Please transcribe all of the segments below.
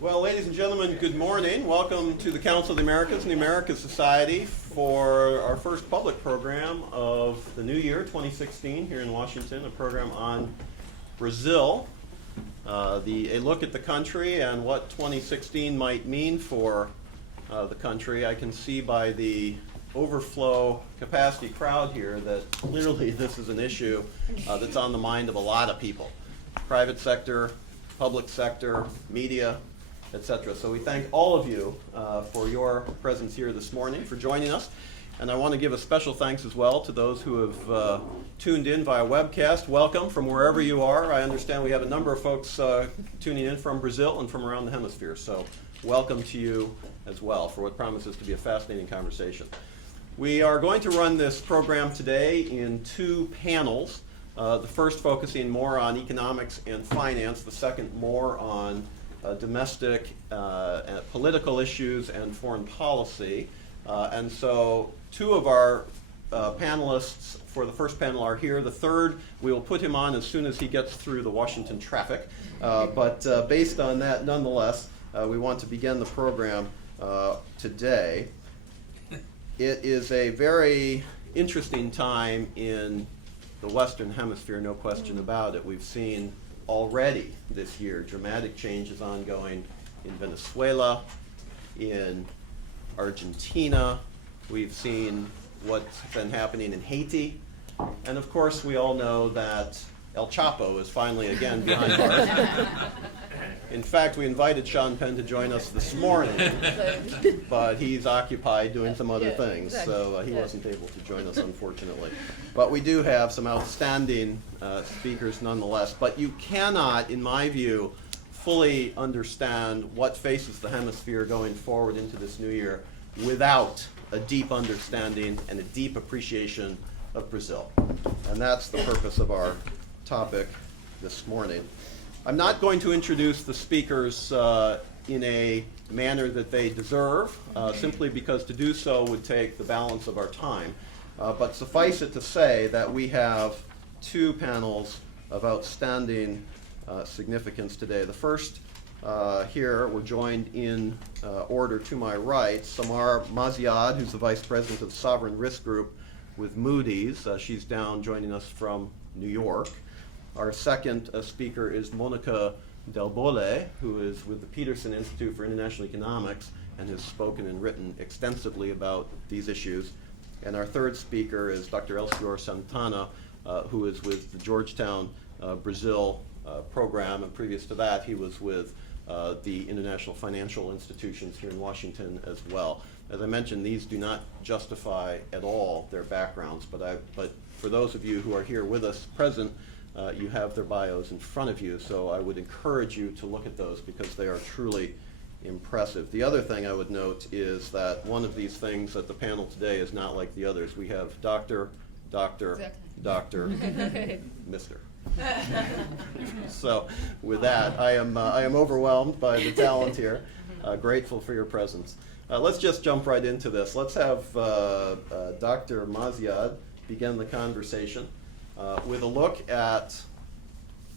Well, ladies and gentlemen, good morning. Welcome to the Council of the Americas and the Americas Society for our first public program of the new year, 2016, here in Washington, a program on Brazil, a look at the country and what 2016 might mean for the country. I can see by the overflow capacity crowd here that clearly this is an issue that's on the mind of a lot of people. Private sector, public sector, media, etc. So we thank all of you for your presence here this morning, for joining us. And I want to give a special thanks as well to those who have tuned in via webcast. Welcome from wherever you are. I understand we have a number of folks tuning in from Brazil and from around the hemisphere. So welcome to you as well for what promises to be a fascinating conversation. We are going to run this program today in two panels. The first focusing more on economics and finance, the second more on domestic political issues and foreign policy. And so two of our panelists for the first panel are here. The third, we will put him on as soon as he gets through the Washington traffic. But based on that, nonetheless, we want to begin the program today. It is a very interesting time in the Western Hemisphere, no question about it. We've seen already this year dramatic changes ongoing in Venezuela, in Argentina. We've seen what's been happening in Haiti. And of course, we all know that El Chapo is finally again behind bars. In fact, we invited Sean Penn to join us this morning, but he's occupied doing some other things, so he wasn't able to join us, unfortunately. But we do have some outstanding speakers nonetheless. But you cannot, in my view, fully understand what faces the hemisphere going forward into this new year without a deep understanding and a deep appreciation of Brazil. And that's the purpose of our topic this morning. I'm not going to introduce the speakers in a manner that they deserve, simply because to do so would take the balance of our time. But suffice it to say that we have two panels of outstanding significance today. The first here, we're joined in order to my right, Samar Maziad, who's the Vice President of the Sovereign Risk Group with Moody's. She's down joining us from New York. Our second speaker is Monica de Bolle, who is with the Peterson Institute for International Economics and has spoken and written extensively about these issues. And our third speaker is Dr. Elcior Santana, who is with the Georgetown Brazil program, and previous to that he was with the international financial institutions here in Washington as well. As I mentioned, these do not justify at all their backgrounds, but for those of you who are here with us present, you have their bios in front of you, so I would encourage you to look at those because they are truly impressive. The other thing I would note is that one of these things at the panel today is not like the others. We have Doctor, Mr. So with that, I am overwhelmed by the talent here. Grateful for your presence. Let's just jump right into this. Let's have Dr. Maziad begin the conversation with a look at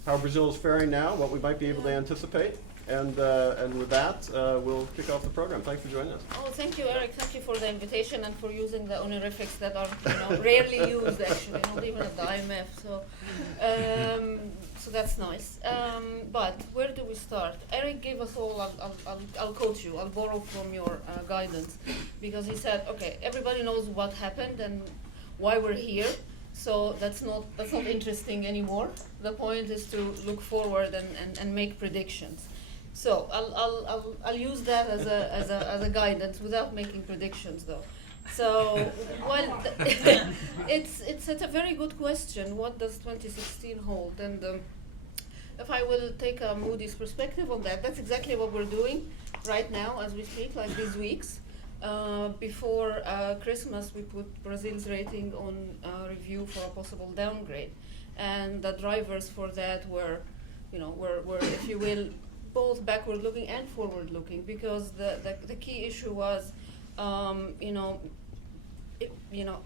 how Brazil is faring now, what we might be able to anticipate, and with that, we'll kick off the program. Thanks for joining us. Oh, thank you, Eric. Thank you for the invitation and for using the honorifics that are rarely used, actually, not even at the IMF. So that's nice. But where do we start? Eric gave us all. I'll quote you. I'll borrow from your guidance, because he said, "Okay, everybody knows what happened and why we're here. So that's not interesting anymore. The point is to look forward and make predictions." So I'll use that as a guidance without making predictions, though. So it's a very good question. What does 2016 hold? And if I will take a Moody's perspective on that, that's exactly what we're doing right now as we speak, like these weeks. Before Christmas, we put Brazil's rating on review for a possible downgrade, and the drivers for that were, if you will, both backward-looking and forward-looking, because the key issue was, a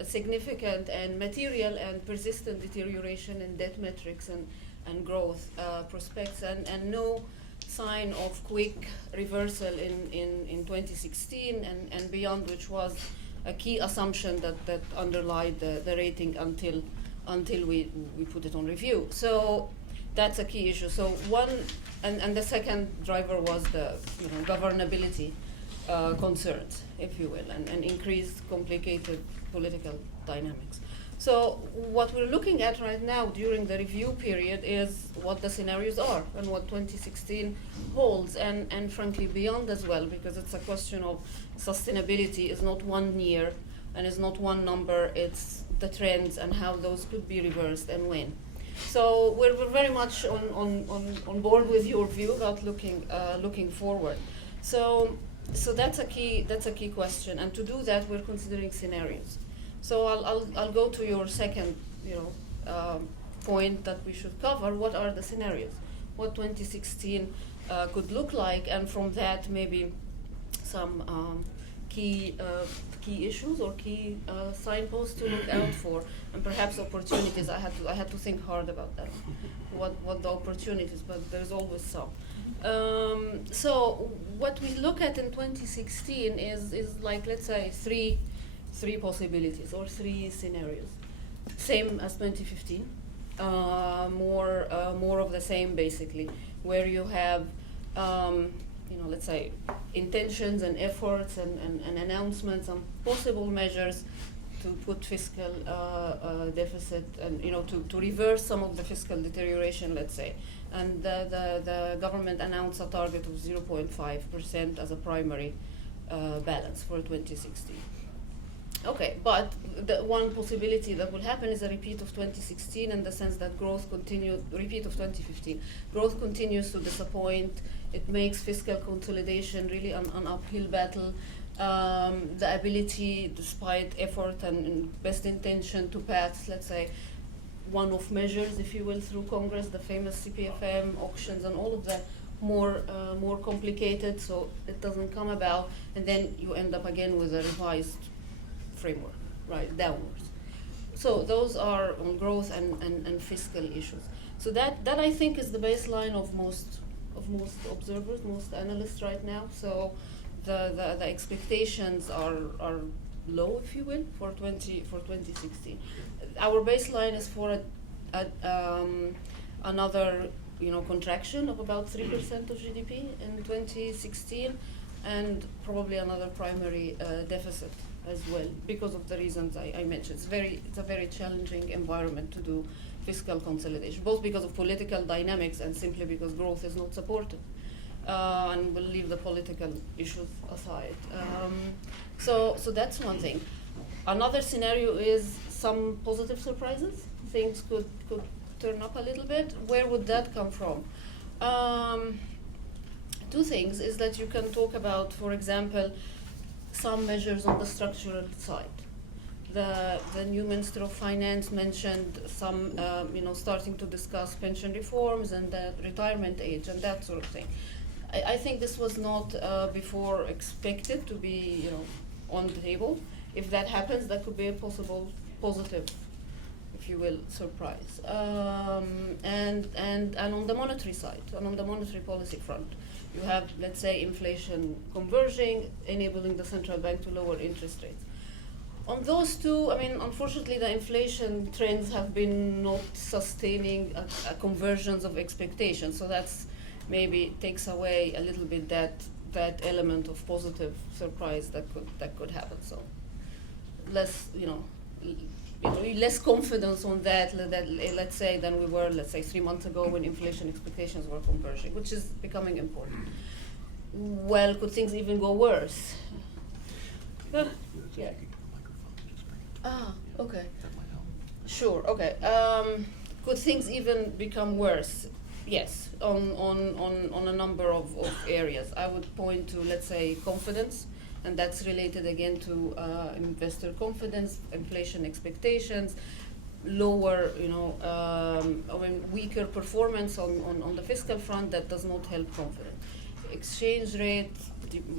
significant and material and persistent deterioration in debt metrics and growth prospects, and no sign of quick reversal in 2016 and beyond, which was a key assumption that underlied the rating until we put it on review. So that's a key issue. So one, and the second driver was the governability concerns, if you will, and increased complicated political dynamics. So what we're looking at right now during the review period is what the scenarios are and what 2016 holds, and frankly beyond as well, because it's a question of sustainability. Is not one year and is not one number, it's the trends and how those could be reversed and when. So we're very much on board with your view about looking forward. So that's a key question, and to do that we're considering scenarios. So I'll go to your second point that we should cover. What are the scenarios? What 2016 could look like, and from that maybe some key issues or key signposts to look out for, and perhaps opportunities. I had to think hard about that. What the opportunities, but there's always some. So what we look at in 2016 is like, let's say, three possibilities or three scenarios. Same as 2015, more of the same basically, where you have let's say intentions and efforts and announcements and possible measures to put fiscal deficit and to reverse some of the fiscal deterioration, let's say. And the government announced a target of 0.5% as a primary balance for 2016. Okay, but the one possibility that will happen is a repeat of 2016, in the sense that repeat of 2015. Growth continues to disappoint. It makes fiscal consolidation really an uphill battle. The ability, despite effort and best intention, to pass, let's say, one-off measures, if you will, through Congress, the famous CPFM auctions and all of that, more complicated, so it doesn't come about, and then you end up again with a revised framework, right, downwards. So those are on growth and fiscal issues. So that I think is the baseline of most observers, most analysts right now. So the expectations are low, if you will, for 2016. Our baseline is for another contraction of about 3% of GDP in 2016, and probably another primary deficit as well, because of the reasons I mentioned. It's a very challenging environment to do fiscal consolidation, both because of political dynamics and simply because growth is not supported. And we'll leave the political issues aside. So that's one thing. Another scenario is some positive surprises. Things could turn up a little bit. Where would that come from? Two things is that you can talk about, for example, some measures on the structural side. The new Minister of Finance mentioned some, starting to discuss pension reforms and the retirement age and that sort of thing. I think this was not before expected to be, on the table. If that happens, that could be a possible positive, if you will, surprise. And on the monetary side, and on the monetary policy front, you have, let's say, inflation converging, enabling the central bank to lower interest rates. On those two, unfortunately, the inflation trends have been not sustaining a convergence of expectations. So that's maybe takes away a little bit that element of positive surprise that could happen. So less, less confidence on that, let's say, than we were, let's say, 3 months ago when inflation expectations were converging, which is becoming important. Well, could things even go worse? Yeah. Okay. Sure. Okay. Could things even become worse? Yes, on a number of areas. I would point to, let's say, confidence, and that's related again to investor confidence, inflation expectations, lower, weaker performance on the fiscal front. That does not help confidence. Exchange rate,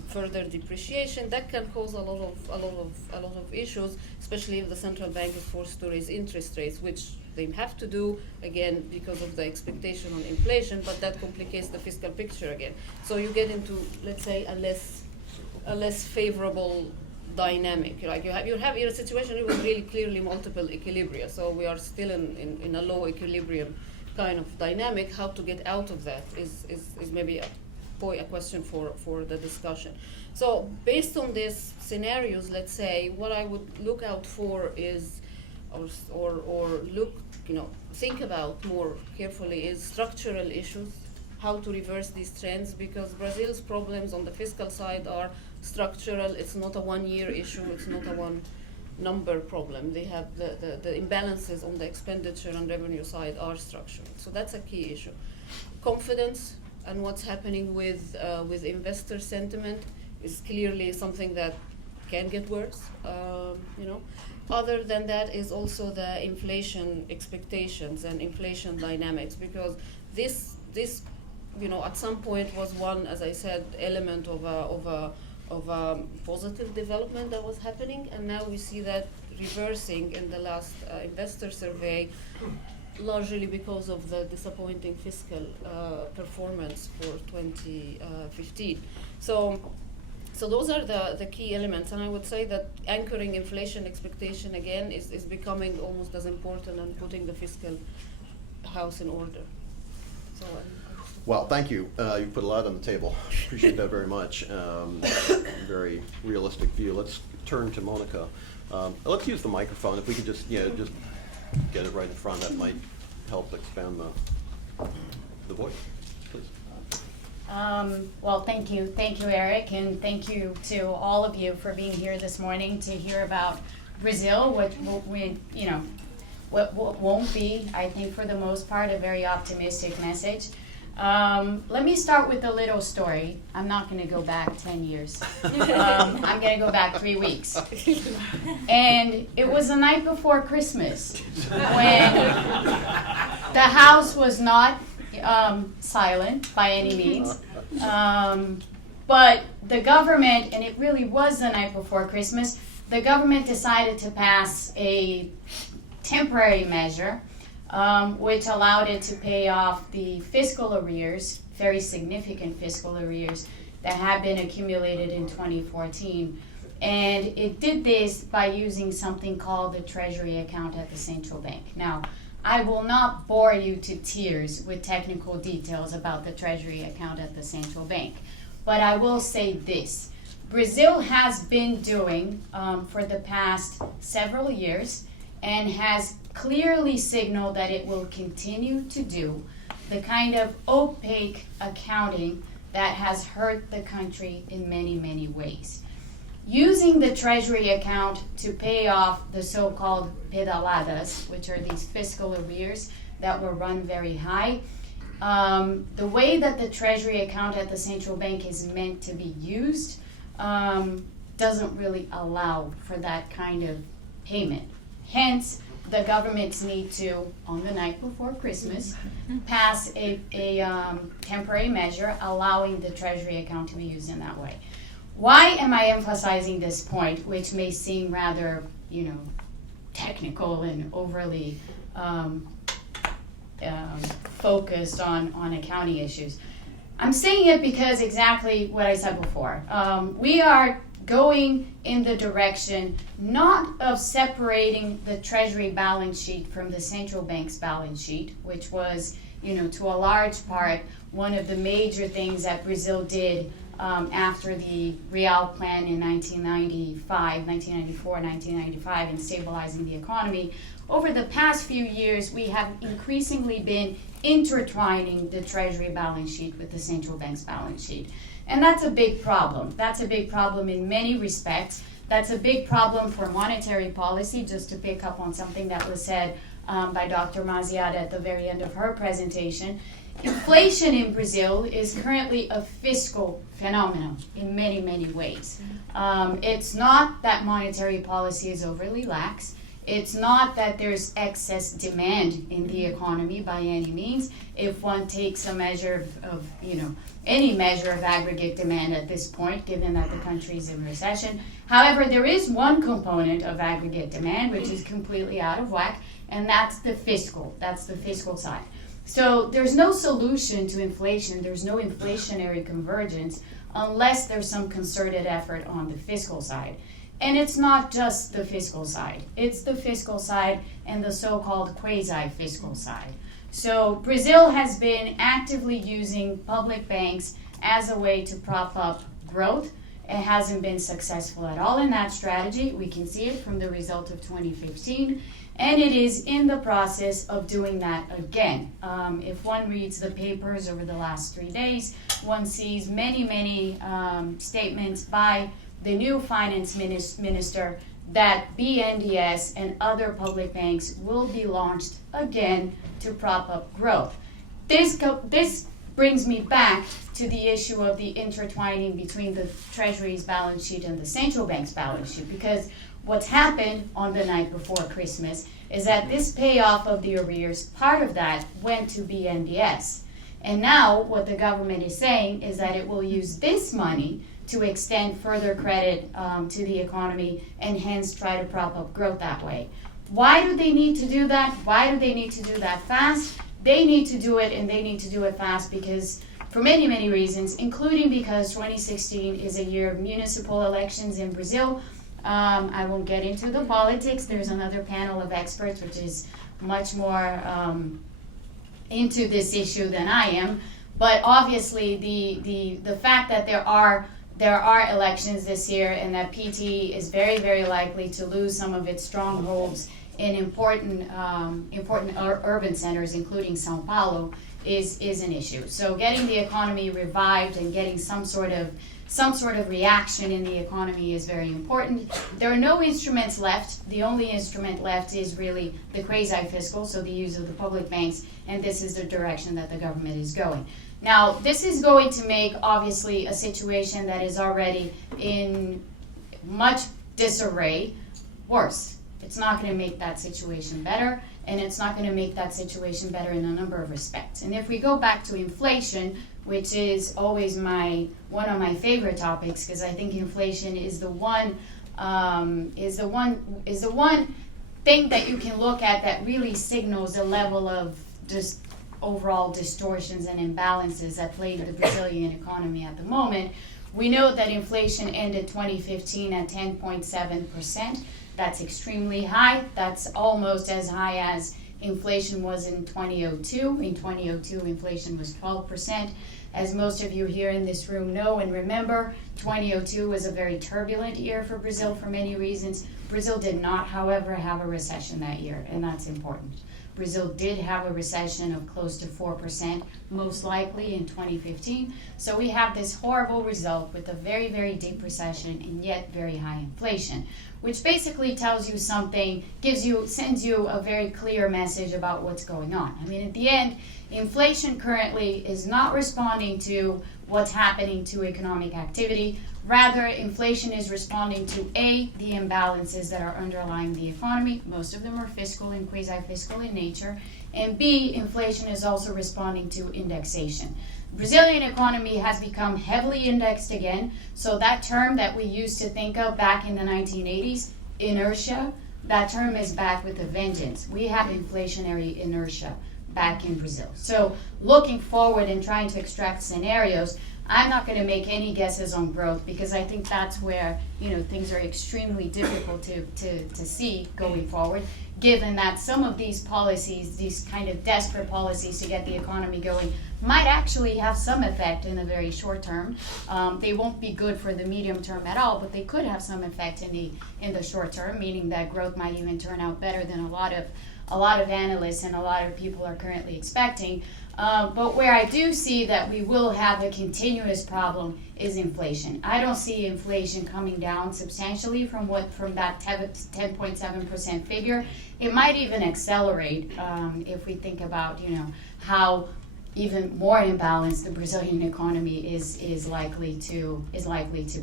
further depreciation, that can cause a lot of issues, especially if the central bank is forced to raise interest rates, which they have to do, again, because of the expectation on inflation, but that complicates the fiscal picture again. So you get into, let's say, a less favorable dynamic. Like you have a situation with really clearly multiple equilibria. So we are still in a low equilibrium kind of dynamic. How to get out of that is maybe a question for the discussion. So based on these scenarios, let's say, what I would look out for is, or look, think about more carefully is structural issues, how to reverse these trends, because Brazil's problems on the fiscal side are structural. It's not a one-year issue. It's not a one-number problem. They have the imbalances on the expenditure and revenue side are structural. So that's a key issue. Confidence and what's happening with investor sentiment is clearly something that can get worse. Other than that is also the inflation expectations and inflation dynamics, because this at some point was one, as I said, element of a positive development that was happening, and now we see that reversing in the last investor survey, largely because of the disappointing fiscal performance for 2015. So those are the key elements, and I would say that anchoring inflation expectation again is becoming almost as important and putting the fiscal house in order. So. Well, thank you. You put a lot on the table. Appreciate that very much. Very realistic view. Let's turn to Monica. Let's use the microphone. If we could just get it right in front, that might help expand the voice. Please. Well, thank you, Eric, and thank you to all of you for being here this morning to hear about Brazil, what won't be, I think, for the most part, a very optimistic message. Let me start with a little story. I'm not going to go back 10 years. I'm going to go back 3 weeks. And it was the night before Christmas when the house was not silent by any means. But the government, and it really was the night before Christmas, the government decided to pass a temporary measure which allowed it to pay off the fiscal arrears, very significant fiscal arrears, that had been accumulated in 2014. And it did this by using something called the Treasury account at the central bank. Now, I will not bore you to tears with technical details about the Treasury account at the central bank, but I will say this. Brazil has been doing, for the past several years, and has clearly signaled that it will continue to do, the kind of opaque accounting that has hurt the country in many, many ways. Using the Treasury account to pay off the so-called pedaladas, which are these fiscal arrears that were run very high, the way that the Treasury account at the central bank is meant to be used doesn't really allow for that kind of payment. Hence, the governments need to, on the night before Christmas, pass a temporary measure allowing the Treasury account to be used in that way. Why am I emphasizing this point, which may seem rather, technical and overly focused on accounting issues? I'm saying it because exactly what I said before. We are going in the direction not of separating the Treasury balance sheet from the central bank's balance sheet, which was, to a large part, one of the major things that Brazil did after the Real Plan in 1995 in stabilizing the economy. Over the past few years, we have increasingly been intertwining the Treasury balance sheet with the central bank's balance sheet. And that's a big problem. That's a big problem in many respects. That's a big problem for monetary policy, just to pick up on something that was said by Dr. Maziad at the very end of her presentation. Inflation in Brazil is currently a fiscal phenomenon in many, many ways. It's not that monetary policy is overly lax. It's not that there's excess demand in the economy by any means. If one takes a measure of any measure of aggregate demand at this point, given that the country is in recession. However, there is one component of aggregate demand which is completely out of whack, and that's the fiscal side. So there's no solution to inflation, there's no inflationary convergence unless there's some concerted effort on the fiscal side. And it's not just the fiscal side, it's the fiscal side and the so-called quasi-fiscal side. So Brazil has been actively using public banks as a way to prop up growth. It hasn't been successful at all in that strategy. We can see it from the result of 2015. And it is in the process of doing that again. If one reads the papers over the last 3 days, one sees many statements by the new finance minister that BNDES and other public banks will be launched again to prop up growth. This brings me back to the issue of the intertwining between the Treasury's balance sheet and the central bank's balance sheet, because what's happened on the night before Christmas is that this payoff of the arrears, part of that went to BNDES. And now what the government is saying is that it will use this money to extend further credit to the economy and hence try to prop up growth that way. Why do they need to do that? Why do they need to do that fast? They need to do it, and they need to do it fast because for many reasons, including because 2016 is a year of municipal elections in Brazil. I won't get into the politics. There's another panel of experts which is much more into this issue than I am. But obviously the fact that there are elections this year and that PT is very likely to lose some of its strongholds in important urban centers, including Sao Paulo, is an issue. So getting the economy revived and getting some sort of reaction in the economy is very important. There are no instruments left. The only instrument left is really the quasi-fiscal, so the use of the public banks, and this is the direction that the government is going. Now, this is going to make, obviously, a situation that is already in much disarray worse. It's not going to make that situation better, and it's not going to make that situation better in a number of respects. And if we go back to inflation, which is always one of my favorite topics, because I think inflation is the one thing that you can look at that really signals a level of just overall distortions and imbalances that plague the Brazilian economy at the moment. We know that inflation ended 2015 at 10.7%. That's extremely high. That's almost as high as inflation was in 2002. In 2002, inflation was 12%. As most of you here in this room know and remember, 2002 was a very turbulent year for Brazil for many reasons. Brazil did not, however, have a recession that year, and that's important. Brazil did have a recession of close to 4%, most likely in 2015. So we have this horrible result with a very deep recession and yet very high inflation, which basically tells you something, sends you a very clear message about what's going on. I mean, at the end, inflation currently is not responding to what's happening to economic activity. Rather, inflation is responding to A, the imbalances that are underlying the economy. Most of them are fiscal and quasi-fiscal in nature. And B, inflation is also responding to indexation. Brazilian economy has become heavily indexed again. So that term that we used to think of back in the 1980s, inertia, that term is back with a vengeance. We have inflationary inertia back in Brazil. So looking forward and trying to extract scenarios, I'm not going to make any guesses on growth because I think that's where things are extremely difficult to see going forward, given that some of these policies, these kind of desperate policies to get the economy going, might actually have some effect in the very short term. They won't be good for the medium term at all, but they could have some effect in the short term, meaning that growth might even turn out better than a lot of analysts and a lot of people are currently expecting. But where I do see that we will have a continuous problem is inflation. I don't see inflation coming down substantially from that 10.7% figure. It might even accelerate if we think about how even more imbalanced the Brazilian economy is likely to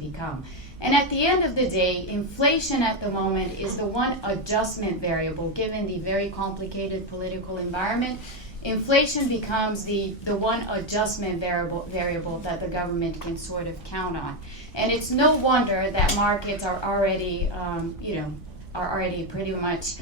become. And at the end of the day, inflation at the moment is the one adjustment variable given the very complicated political environment. Inflation becomes the one adjustment variable that the government can sort of count on. And it's no wonder that markets are already pretty much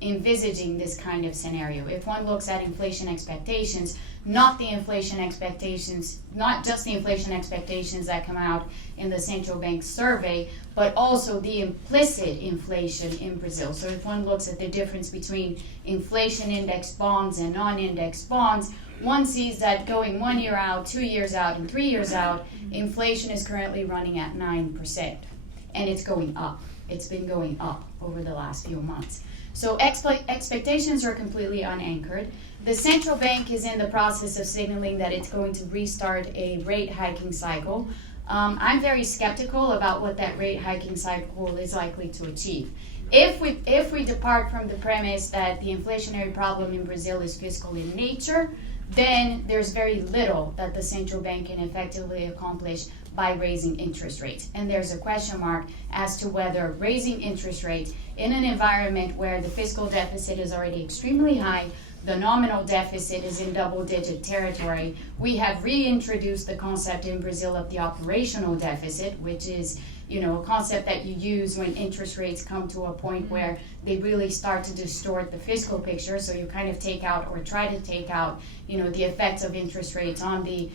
envisaging this kind of scenario. If one looks at inflation expectations, not just the inflation expectations that come out in the central bank survey, but also the implicit inflation in Brazil. So if one looks at the difference between inflation index bonds and non-index bonds, one sees that going 1 year out, 2 years out, and 3 years out, inflation is currently running at 9%. And it's going up. It's been going up over the last few months. So expectations are completely unanchored. The central bank is in the process of signaling that it's going to restart a rate hiking cycle. I'm very skeptical about what that rate hiking cycle is likely to achieve. If we depart from the premise that the inflationary problem in Brazil is fiscal in nature, then there's very little that the central bank can effectively accomplish by raising interest rates. And there's a question mark as to whether raising interest rates in an environment where the fiscal deficit is already extremely high, the nominal deficit is in double-digit territory. We have reintroduced the concept in Brazil of the operational deficit, which is a concept that you use when interest rates come to a point where they really start to distort the fiscal picture. So you kind of take out or try to take out, the effects of interest rates on the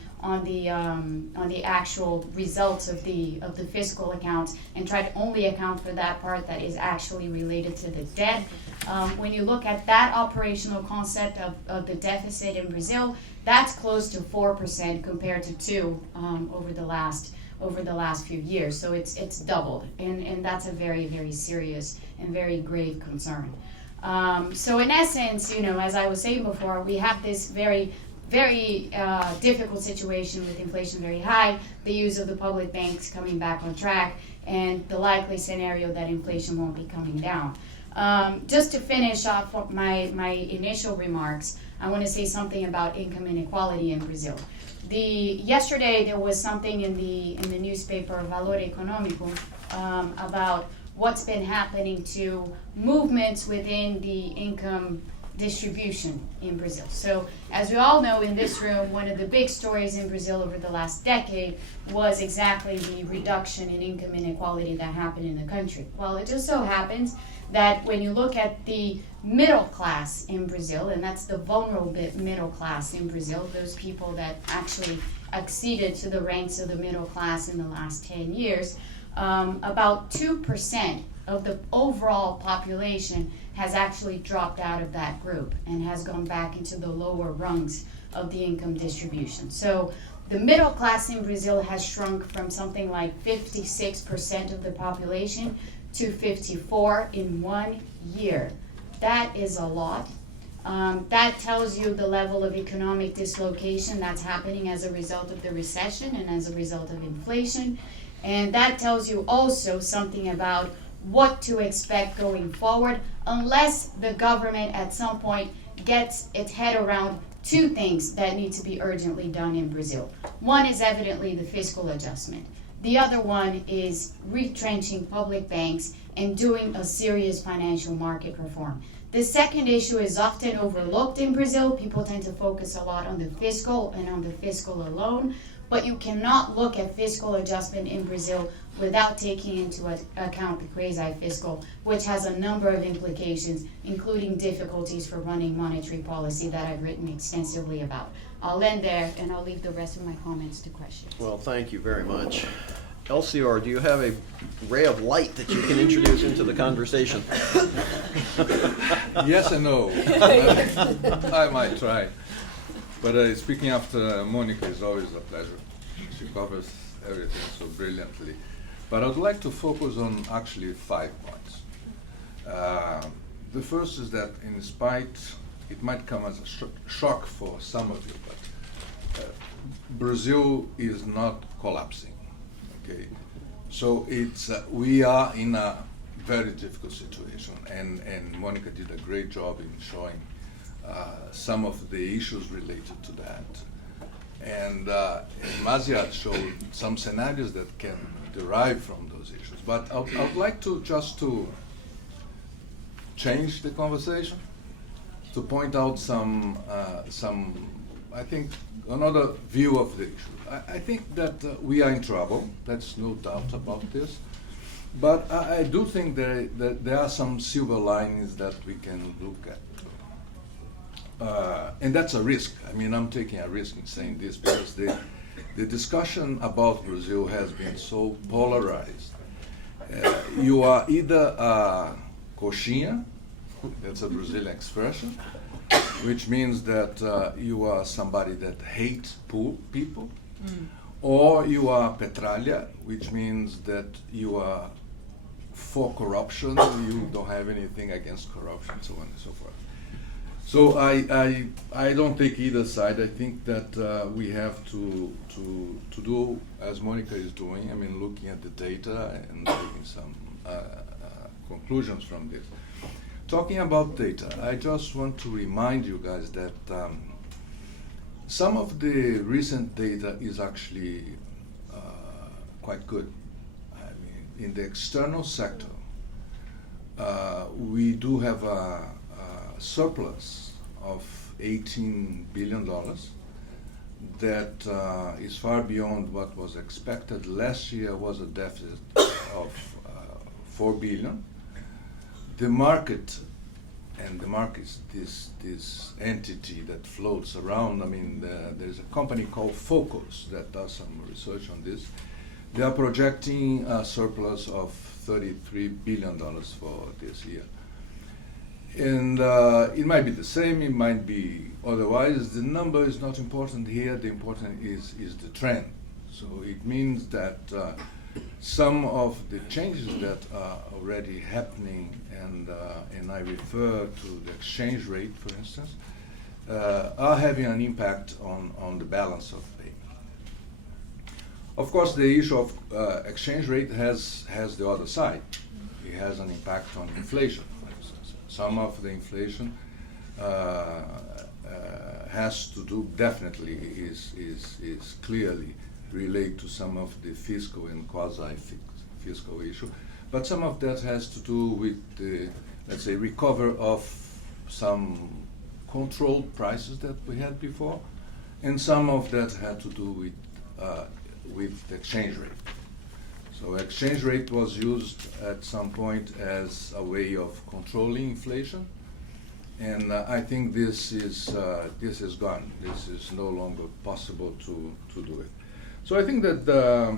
actual results of the fiscal accounts, and try to only account for that part that is actually related to the debt. When you look at that operational concept of the deficit in Brazil, that's close to 4% compared to 2% over the last few years. So it's doubled, and that's a very, very serious and very grave concern. So in essence, as I was saying before, we have this very, very difficult situation with inflation very high, the use of the public banks coming back on track, and the likely scenario that inflation won't be coming down. Just to finish off my initial remarks, I want to say something about income inequality in Brazil. Yesterday there was something in the newspaper Valor Econômico about what's been happening to movements within the income distribution in Brazil. So as we all know in this room, one of the big stories in Brazil over the last decade was exactly the reduction in income inequality that happened in the country. Well, it just so happens that when you look at the middle class in Brazil, and that's the vulnerable middle class in Brazil, those people that actually acceded to the ranks of the middle class in the last 10 years, about 2% of the overall population has actually dropped out of that group and has gone back into the lower rungs of the income distribution. So the middle class in Brazil has shrunk from something like 56% of the population to 54 in 1 year. That is a lot. That tells you the level of economic dislocation that's happening as a result of the recession and as a result of inflation. And that tells you also something about what to expect going forward, unless the government at some point gets its head around two things that need to be urgently done in Brazil. One is evidently the fiscal adjustment. The other one is retrenching public banks and doing a serious financial market reform. The second issue is often overlooked in Brazil. People tend to focus a lot on the fiscal and on the fiscal alone, but you cannot look at fiscal adjustment in Brazil without taking into account the quasi-fiscal, which has a number of implications, including difficulties for running monetary policy that I've written extensively about. I'll end there, and I'll leave the rest of my comments to questions. Well, thank you very much. Elcior, do you have a ray of light that you can introduce into the conversation? Yes and no. I might try. But speaking after Monica is always a pleasure. She covers everything so brilliantly. But I'd like to focus on actually 5 points. The first is that in spite, it might come as a shock for some of you, but Brazil is not collapsing. Okay, so we are in a very difficult situation, and Monica did a great job in showing some of the issues related to that. And Maziad showed some scenarios that can derive from those issues. But I would like to just to change the conversation, to point out some I think, another view of the issue. I think that we are in trouble. There's no doubt about this. But I do think that there are some silver linings that we can look at. And that's a risk. I mean, I'm taking a risk in saying this because the discussion about Brazil has been so polarized. You are either a coxinha, that's a Brazilian expression, which means that you are somebody that hates poor people, or you are petralha, which means that you are for corruption, you don't have anything against corruption, so on and so forth. So I don't take either side. I think that we have to do as Monica is doing. I mean, looking at the data and taking some conclusions from this. Talking about data, I just want to remind you guys that some of the recent data is actually quite good. I mean, in the external sector, we do have a surplus of $18 billion that is far beyond what was expected. Last year was a deficit of $4 billion. The market, and the market is this entity that floats around. I mean, there's a company called Focus that does some research on this. They are projecting a surplus of $33 billion for this year. And it might be the same, it might be otherwise. The number is not important here. The important is the trend. So it means that some of the changes that are already happening, and I refer to the exchange rate, for instance, are having an impact on the balance of payment. Of course, the issue of exchange rate has the other side. It has an impact on inflation. Some of the inflation has to do, definitely is clearly related to some of the fiscal and quasi-fiscal issue, but some of that has to do with the, let's say, recover of some controlled prices that we had before, and some of that had to do with the exchange rate. So exchange rate was used at some point as a way of controlling inflation, and I think this is gone. This is no longer possible to do it. So I think that the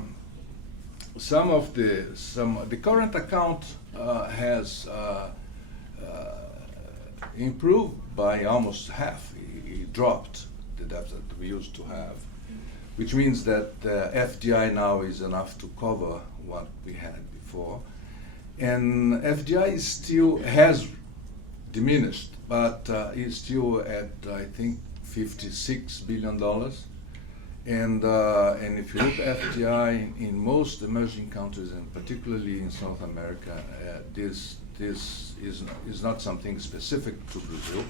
current account has improved by almost half. It dropped the deficit we used to have, which means that FDI now is enough to cover what we had before. And FDI still has diminished, but is still at, I think, $56 billion. And if you look at FDI in most emerging countries, and particularly in South America, this is not something specific to Brazil,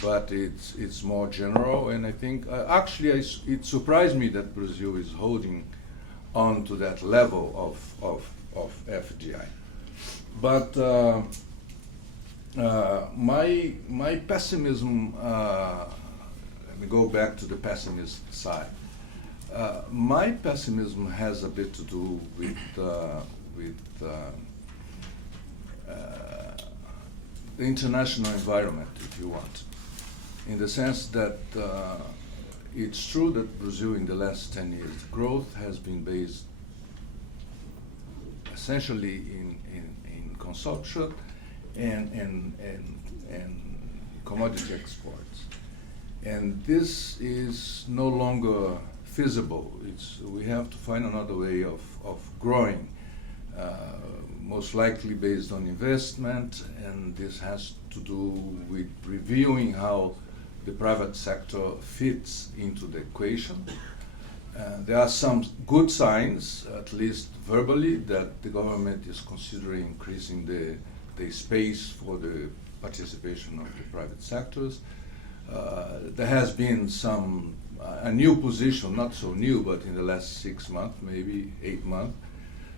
but it's more general. And I think actually it surprised me that Brazil is holding on to that level of FDI. But my pessimism. Let me go back to the pessimist side. My pessimism has a bit to do with the international environment, if you want, in the sense that it's true that Brazil in the last 10 years growth has been based essentially in consumption and commodity exports. And this is no longer feasible. We have to find another way of growing, most likely based on investment, and this has to do with reviewing how the private sector fits into the equation. There are some good signs, at least verbally, that the government is considering increasing the space for the participation of the private sectors. There has been a new position, not so new, but in the last 6 months, maybe 8 months,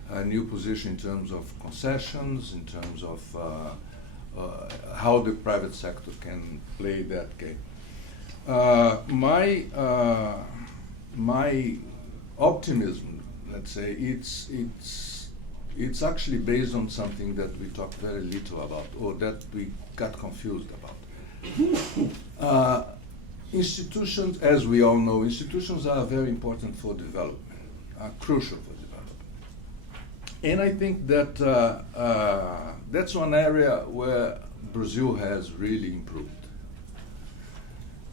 a new position in terms of concessions, in terms of how the private sector can play that game. My optimism, let's say, it's it's actually based on something that we talked very little about, or that we got confused about. Institutions, as we all know, institutions are very important for development, are crucial for development. And I think that that's one area where Brazil has really improved.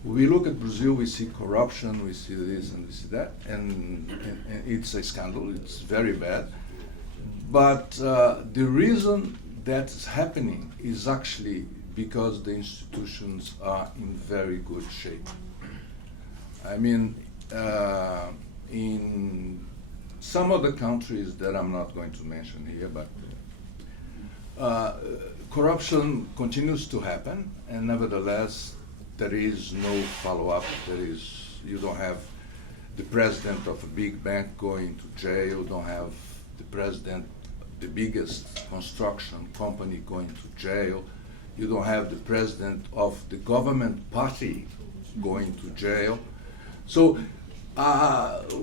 We look at Brazil, we see corruption, we see this and we see that, and it's a scandal, it's very bad. But the reason that's happening is actually because the institutions are in very good shape. I mean, in some of the countries that I'm not going to mention here, but corruption continues to happen, and nevertheless, there is no follow-up. You don't have the president of a big bank going to jail. You don't have the president, the biggest construction company, going to jail. You don't have the president of the government party going to jail. So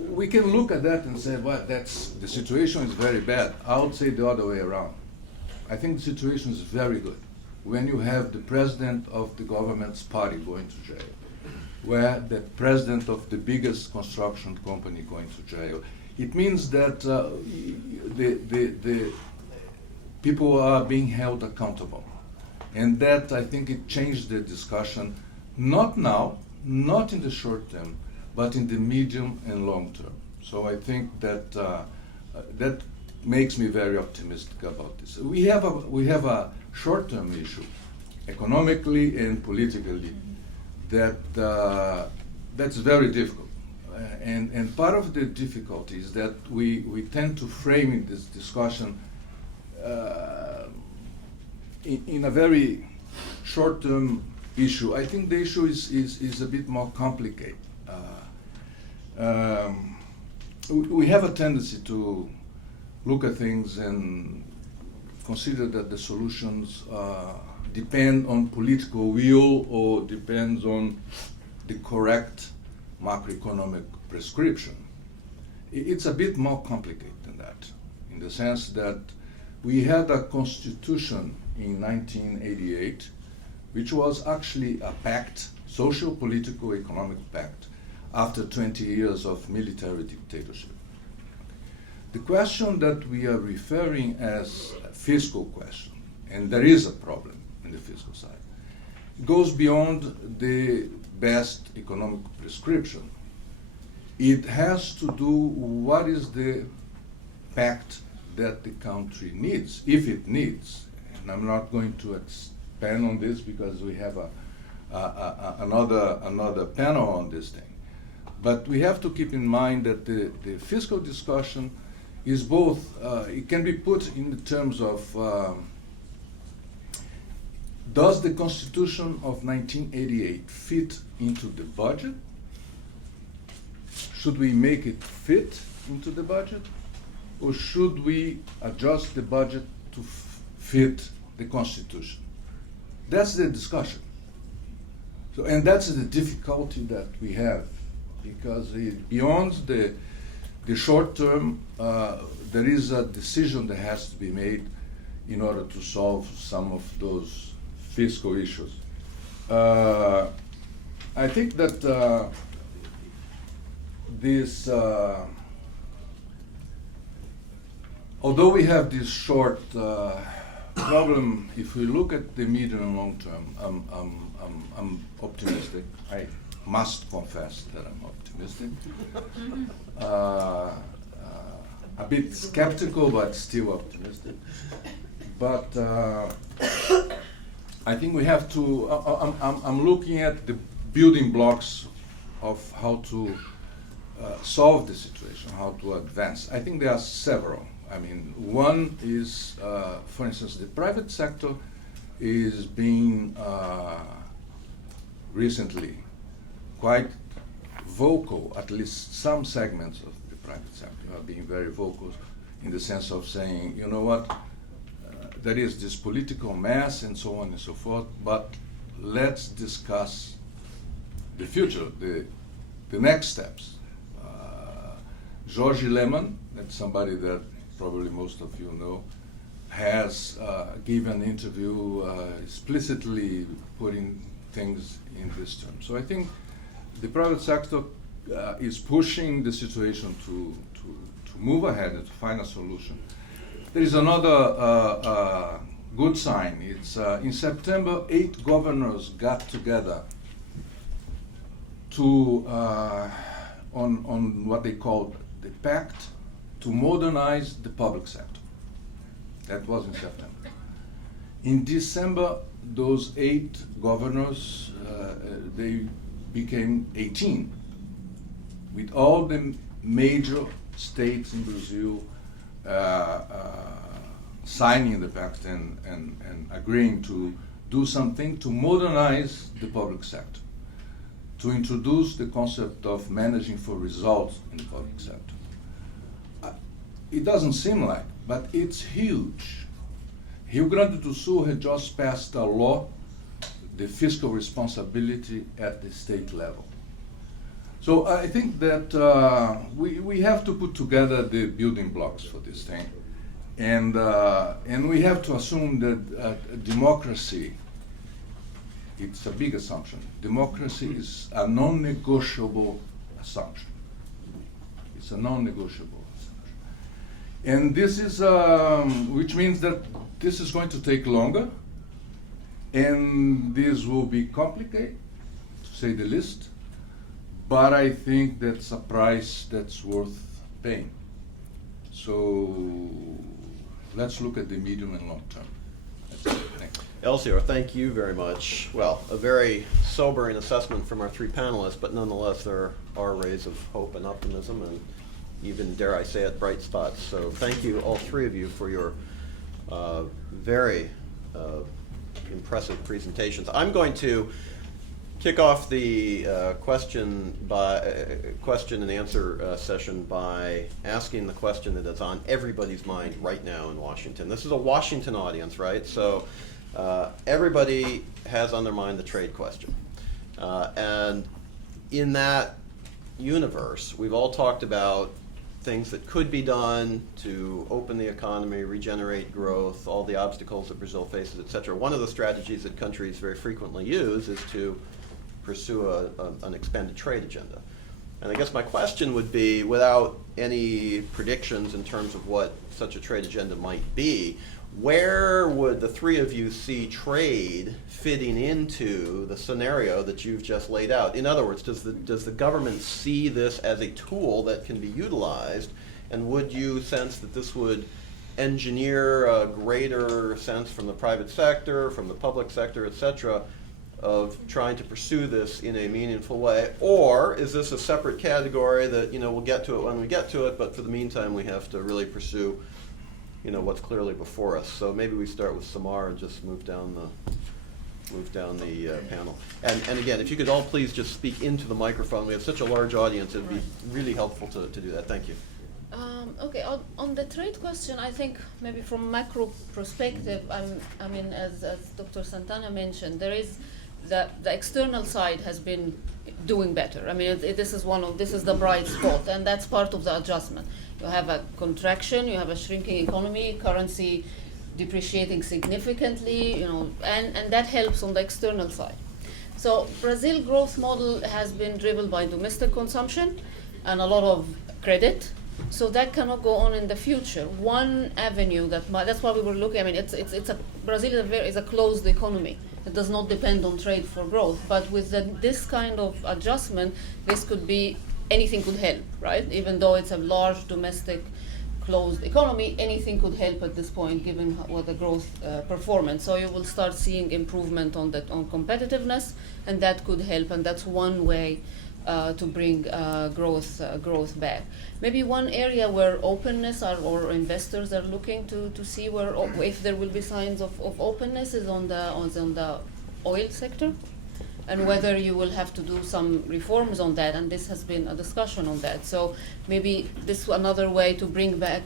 we can look at that and say, well, the situation is very bad. I would say the other way around. I think the situation is very good when you have the president of the government's party going to jail, where the president of the biggest construction company going to jail. It means that the people are being held accountable. And that, I think, it changed the discussion, not now, not in the short term, but in the medium and long term. So I think that that makes me very optimistic about this. We have a short-term issue, economically and politically, that's very difficult. And part of the difficulty is that we tend to frame this discussion in a very short-term issue. I think the issue is a bit more complicated. We have a tendency to look at things and consider that the solutions depend on political will or depends on the correct macroeconomic prescription. It's a bit more complicated than that, in the sense that we had a constitution in 1988, which was actually a pact, social, political, economic pact, after 20 years of military dictatorship. The question that we are referring as a fiscal question, and there is a problem in the fiscal side, goes beyond the best economic prescription. It has to do what is the pact that the country needs, if it needs. And I'm not going to expand on this because we have another panel on this thing. But we have to keep in mind that the fiscal discussion is both, it can be put in the terms of, does the Constitution of 1988 fit into the budget? Should we make it fit into the budget? Or should we adjust the budget to fit the Constitution? That's the discussion. So, and that's the difficulty that we have, because beyond the short term, there is a decision that has to be made in order to solve some of those fiscal issues. I think that although we have this short problem, if we look at the medium and long term, I'm optimistic. I must confess that I'm optimistic. A bit skeptical, but still optimistic. But I think we have to, I'm looking at the building blocks of how to solve the situation, how to advance. I think there are several. I mean, one is, for instance, the private sector is being recently quite vocal, at least some segments of the private sector are being very vocal in the sense of saying, you know what, there is this political mess and so on and so forth, but let's discuss the future, the next steps. George Lehman, that's somebody that probably most of you know, has given an interview explicitly putting things in this term. So I think the private sector is pushing the situation to move ahead and to find a solution. There is another good sign. It's in September, 8 governors got together to on what they called the Pact to modernize the public sector. That was in September. In December, those 8 governors, they became 18, with all the major states in Brazil signing the pact and agreeing to do something to modernize the public sector, to introduce the concept of managing for results in the public sector. It doesn't seem like, but it's huge. Rio Grande do Sul had just passed a law, the fiscal responsibility at the state level. So I think that we have to put together the building blocks for this thing. And we have to assume that democracy, it's a big assumption. Democracy is a non-negotiable assumption. It's a non-negotiable assumption. And this is, which means that this is going to take longer, and this will be complicated, to say the least, but I think that's a price that's worth paying. So let's look at the medium and long term. That's it. Thank you. Elcior, thank you very much. Well, a very sobering assessment from our 3 panelists, but nonetheless there are rays of hope and optimism and even, dare I say it, bright spots. So thank you, all 3 of you, for your very impressive presentations. I'm going to kick off the question and answer session by asking the question that is on everybody's mind right now in Washington. This is a Washington audience, right? So everybody has on their mind the trade question. And in that universe, we've all talked about things that could be done to open the economy, regenerate growth, all the obstacles that Brazil faces, et cetera. One of the strategies that countries very frequently use is to pursue an expanded trade agenda. And I guess my question would be, without any predictions in terms of what such a trade agenda might be, where would the 3 of you see trade fitting into the scenario that you've just laid out? In other words, does the government see this as a tool that can be utilized, and would you sense that this would engineer a greater sense from the private sector, from the public sector, et cetera, of trying to pursue this in a meaningful way? Or is this a separate category that, we'll get to it when we get to it, but for the meantime we have to really pursue what's clearly before us? So maybe we start with Samar and just move down the panel. And again, if you could all please just speak into the microphone. We have such a large audience, it'd be really helpful to do that. Thank you. Okay, on the trade question, I think maybe from macro perspective, I mean, as Dr. Santana mentioned, there is the external side has been doing better. I mean, this is the bright spot, and that's part of the adjustment. You have a contraction, you have a shrinking economy, currency depreciating significantly, and that helps on the external side. So Brazil growth model has been driven by domestic consumption and a lot of credit. So that cannot go on in the future. One avenue that's why we were looking. I mean, Brazil is a closed economy. It does not depend on trade for growth. But with this kind of adjustment, anything could help, right? Even though it's a large domestic closed economy, anything could help at this point, given what the growth performance. So you will start seeing improvement on competitiveness, and that could help. And that's one way to bring growth back. Maybe one area where openness or investors are looking to see if there will be signs of openness is on the oil sector, and whether you will have to do some reforms on that, and this has been a discussion on that. So maybe this is another way to bring back,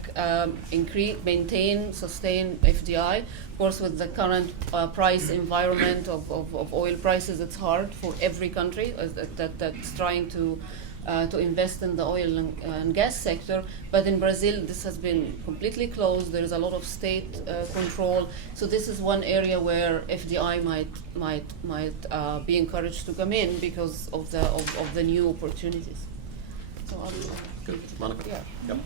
maintain, sustain FDI. Of course, with the current price environment of oil prices, it's hard for every country that's trying to to invest in the oil and gas sector. But in Brazil, this has been completely closed. There is a lot of state control. So this is one area where FDI might be encouraged to come in because of the new opportunities. So Good. Monica? Yeah. Yep.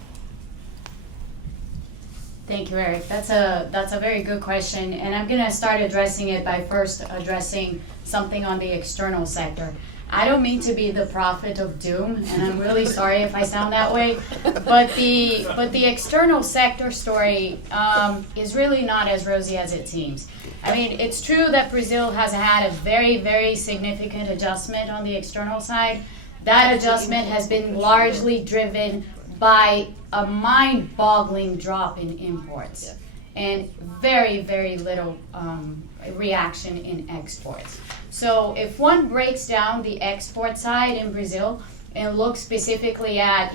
Thank you, Eric. That's a very good question, and I'm going to start addressing it by first addressing something on the external sector. I don't mean to be the prophet of doom, and I'm really sorry if I sound that way, but the external sector story is really not as rosy as it seems. I mean, it's true that Brazil has had a very, very significant adjustment on the external side. That adjustment has been largely driven by a mind-boggling drop in imports and very, very little reaction in exports. So if one breaks down the export side in Brazil and looks specifically at,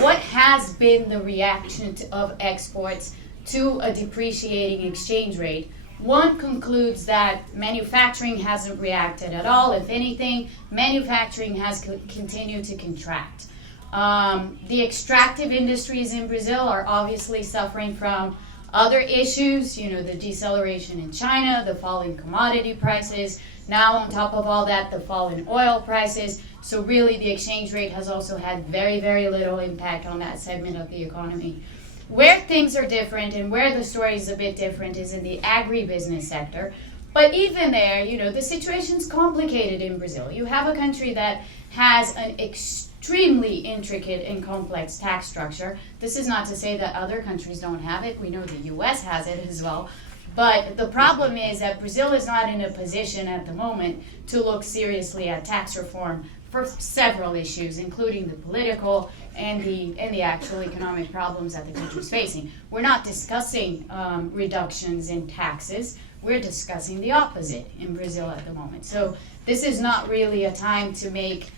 what has been the reaction of exports to a depreciating exchange rate, one concludes that manufacturing hasn't reacted at all. If anything, manufacturing has continued to contract. The extractive industries in Brazil are obviously suffering from other issues, the deceleration in China, the fall in commodity prices, now on top of all that, the fall in oil prices. So really the exchange rate has also had very, very little impact on that segment of the economy. Where things are different and where the story is a bit different is in the agribusiness sector. But even there, the situation's complicated in Brazil. You have a country that has an extremely intricate and complex tax structure. This is not to say that other countries don't have it. We know the US has it as well. But the problem is that Brazil is not in a position at the moment to look seriously at tax reform for several issues, including the political and the actual economic problems that the country is facing. We're not discussing reductions in taxes. We're discussing the opposite in Brazil at the moment. So this is not really a time to make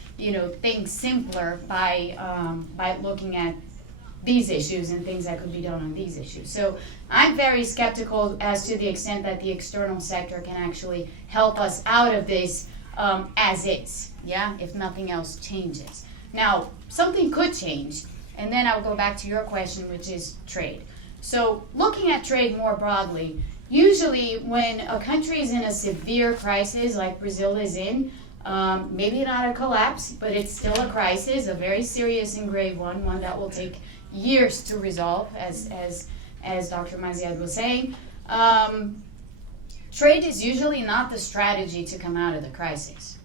things simpler by looking at these issues and things that could be done on these issues. So I'm very skeptical as to the extent that the external sector can actually help us out of this as is, if nothing else changes. Now, something could change, and then I'll go back to your question, which is trade. So looking at trade more broadly, usually when a country is in a severe crisis like Brazil is in, maybe not a collapse, but it's still a crisis, a very serious and grave one that will take years to resolve, as Dr. Maziad was saying. Trade is usually not the strategy to come out of the crisis.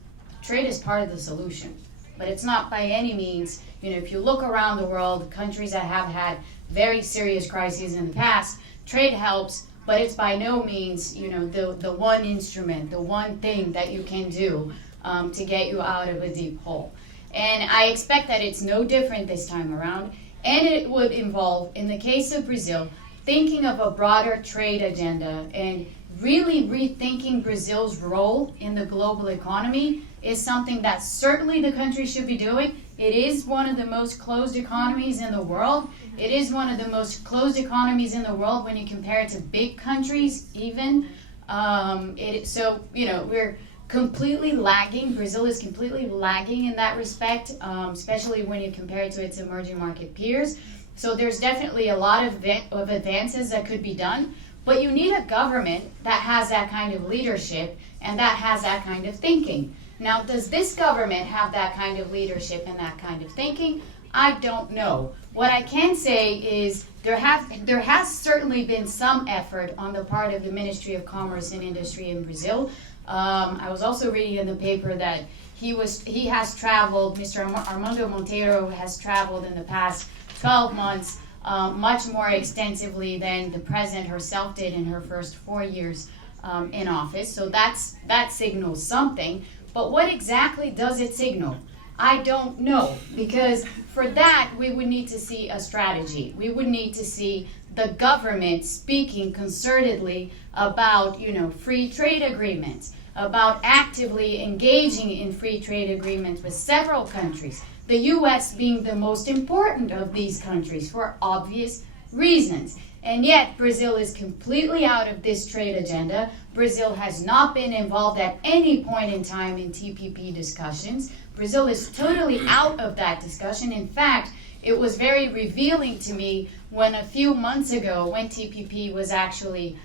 Trade is part of the solution, but it's not by any means, if you look around the world, countries that have had very serious crises in the past, trade helps, but it's by no means, the one instrument, the one thing that you can do to get you out of a deep hole. And I expect that it's no different this time around. And it would involve, in the case of Brazil, thinking of a broader trade agenda and really rethinking Brazil's role in the global economy is something that certainly the country should be doing. It is one of the most closed economies in the world. It is one of the most closed economies in the world when you compare it to big countries even. We're completely lagging. Brazil is completely lagging in that respect, especially when you compare it to its emerging market peers. So there's definitely a lot of advances that could be done, but you need a government that has that kind of leadership and that has that kind of thinking. Now, does this government have that kind of leadership and that kind of thinking? I don't know. What I can say is there has certainly been some effort on the part of the Ministry of Commerce and Industry in Brazil. I was also reading in the paper that he has traveled, Mr. Armando Monteiro has traveled in the past 12 months much more extensively than the president herself did in her first 4 years in office. So that signals something. But what exactly does it signal? I don't know, because for that we would need to see a strategy. We would need to see the government speaking concertedly about, free trade agreements, about actively engaging in free trade agreements with several countries, the U.S. being the most important of these countries for obvious reasons. And yet, Brazil is completely out of this trade agenda. Brazil has not been involved at any point in time in TPP discussions. Brazil is totally out of that discussion. In fact, it was very revealing to me when a few months ago, when TPP was actually,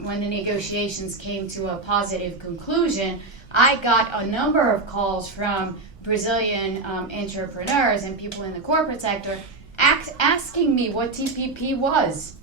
when the negotiations came to a positive conclusion, I got a number of calls from Brazilian entrepreneurs and people in the corporate sector asking me what TPP was.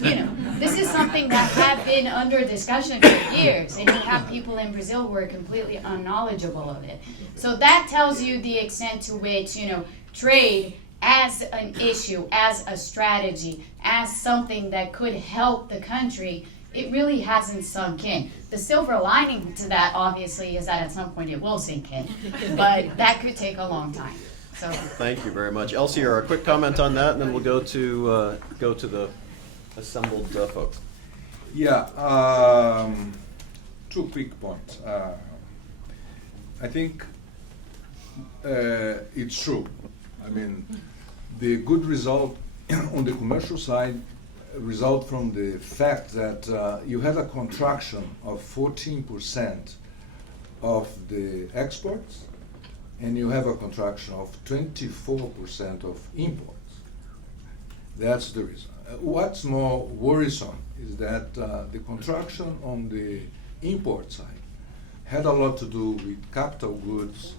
You know, this is something that had been under discussion for years, and you have people in Brazil who are completely unknowledgeable of it. So that tells you the extent to which, you know, trade as an issue, as a strategy, as something that could help the country, it really hasn't sunk in. The silver lining to that, obviously, is that at some point it will sink in, but that could take a long time. So Thank you very much. Elcior, a quick comment on that, and then we'll go to the assembled folks. Yeah, 2 quick points. I think it's true. I mean, the good result on the commercial side result from the fact that you have a contraction of 14% of the exports, and you have a contraction of 24% of imports. That's the reason. What's more worrisome is that the contraction on the import side had a lot to do with capital goods